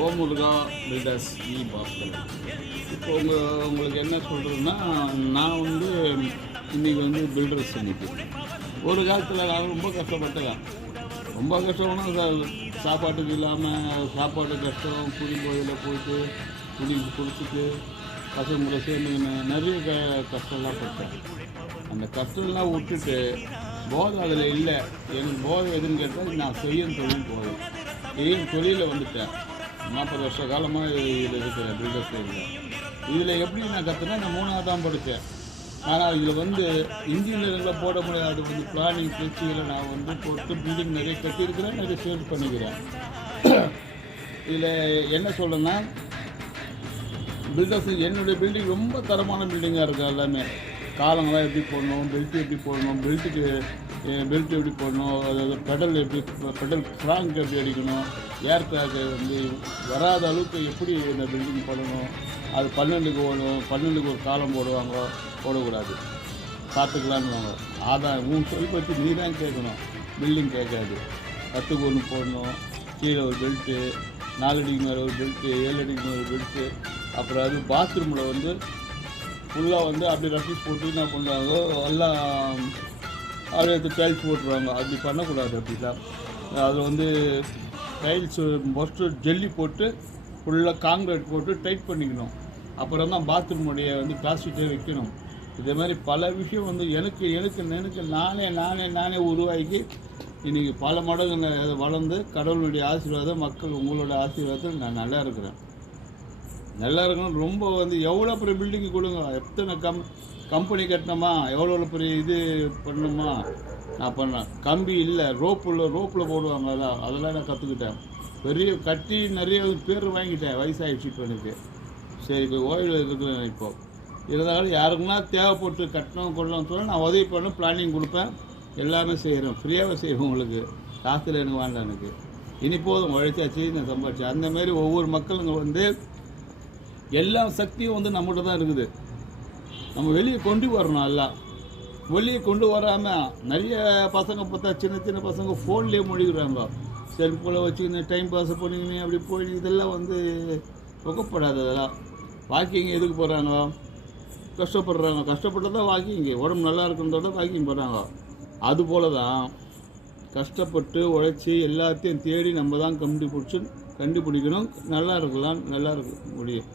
ஓமுருகா filters Bhaskar. இப்போ உங்களுக்கு என்ன சொல்கிறதுன்னா, நான் இன்றைக்கி பில்டர்ஸ் இன்னைக்கு ஒரு காலத்தில் நான் ரொம்ப கஷ்டப்பட்டேன். ரொம்ப கஷ்டம்னா சாப்பாட்டுக்கு இல்லாமல் சாப்பாடு கஷ்டம், குடிபோதையில் போயிட்டு குடிச்சிட்டு பசங்களை சேர்ந்து நிறைய கஷ்டம்லாம் பட்டேன். அந்த கஷ்டம்லாம் விட்டுட்டு போதை அதில் இல்லை. எனக்கு போதை எதுன்னு கேட்டால் நான் செய்யும் தொழிலில் வந்துட்டேன். 40 வருஷ காலமாக இதில் இருக்கிறேன் பில்டர்ஸ் இதில் எப்படி நான் கற்றுனா, நான் 3ஆவது தான் படித்தேன். ஆனால் இதில் இன்ஜினியரிங்கில் போட முடியாது. பிளானிங் பேச்சுகளை நான் போட்டு பில்டிங் நிறைய கட்டியிருக்கிறேன், நிறைய சேல் பண்ணிக்கிறேன். இதில் என்ன சொல்லணும்னா, பில்டர்ஸ் என்னுடைய பில்டிங் ரொம்ப தரமான பில்டிங்காக இருக்குது. எல்லாமே காலங்களாம் எப்படி போடணும், பெல்ட் எப்படி போடணும், பெல்ட் எப்படி போடணும், அதாவது பெடல் கிராங்க் எப்படி அடிக்கணும், ஏர் கிராக் வராத அளவுக்கு எப்படி இந்த பில்டிங் பண்ணணும். அது 12க்கு ஓடும், 12க்கு ஒரு காலம் போடக்கூடாது, பார்த்துக்கலான்னு அதான் உன் சொல் பற்றி நீ தான் கேட்கணும், பில்டிங் கேட்காது. 10க்கு 1 போடணும், கீழே ஒரு பெல்ட்டு, 4 அடிக்கு மேலே ஒரு பெல்ட்டு, 7 அடிக்கு மேலே ஒரு பெல்ட்டு. அப்புறம் அது பாத்ரூமில் ஃபுல்லாக அப்படி ரஃபீஸ் போட்டு என்ன பண்ணுறாங்க, எல்லாம் அப்படியே டைல்ஸ் போட்டுருவாங்க. அப்படி பண்ணக்கூடாது. அப்படிலாம் அதில் டைல்ஸ் ஃபஸ்ட்டு ஜல்லி போட்டு ஃபுல்லாக காங்கிரீட் போட்டு டைட் பண்ணிக்கணும். அப்புறம் தான் பாத்ரூமுடைய பிளாஸ்டிக்கே வைக்கணும். இதே மாதிரி பல விஷயம் எனக்கு நானே உருவாக்கி இன்றைக்கி பல மடங்கு வளர்ந்து கடவுளுடைய ஆசீர்வாதம், மக்கள் உங்களோட ஆசீர்வாதம் நான் நல்லா இருக்கணும். ரொம்ப எவ்வளோ பெரிய பில்டிங்கு கொடுங்க, எத்தனை கம்பெனி கட்டினோமா, எவ்வளோ பெரிய இது பண்ணணுமா நான் பண்ணேன். கம்பி இல்லை, ரோப்பில் போடுவாங்க, அதெல்லாம் நான் கற்றுக்கிட்டேன். பெரிய கட்டி நிறைய பேர் வாங்கிட்டேன். வயசாகிடுச்சு இப்போ எனக்கு. சரி, இப்போ ஓய்வில் இருக்கிறேன். இப்போது இருந்தாலும் யாருக்குன்னா தேவைப்பட்டு கட்டணும் கொள்ளணும் சொல்ல நான் உதவி பண்ண பிளானிங் கொடுப்பேன். எல்லாமே செய்கிறேன், ஃப்ரீயாகவே செய்வேன். உங்களுக்கு காசில் எனக்கு வேண்டாம். எனக்கு இனி போதும், உழைச்சாச்சு, நான் சம்பாதிச்சேன். அந்தமாரி ஒவ்வொரு மக்களுங்க எல்லா சக்தியும் நம்மகிட்ட தான் இருக்குது. நம்ம வெளியே கொண்டு வரணும். எல்லாம் வெளியே கொண்டு வராமல் நிறைய பசங்க பார்த்தா சின்ன பசங்க ஃபோன்லேயே மூழ்கிறாங்க. செல்ஃபோனில் வச்சுக்கின்னு டைம் பாஸ் பண்ணிக்கின்னு அப்படி போய் இதெல்லாம் ஒக்கப்படாது. அதெல்லாம் வாக்கிங் எதுக்கு போகிறாங்க? கஷ்டப்படுறாங்க. கஷ்டப்பட்டு தான் வாக்கிங், உடம்பு நல்லா இருக்கிறதோட வாக்கிங் போகிறாங்க. அதுபோல தான் கஷ்டப்பட்டு உழைச்சி எல்லாத்தையும் தேடி நம்ம தான் கண்டுபிடிக்கணும். நல்லா இருக்க முடியும்.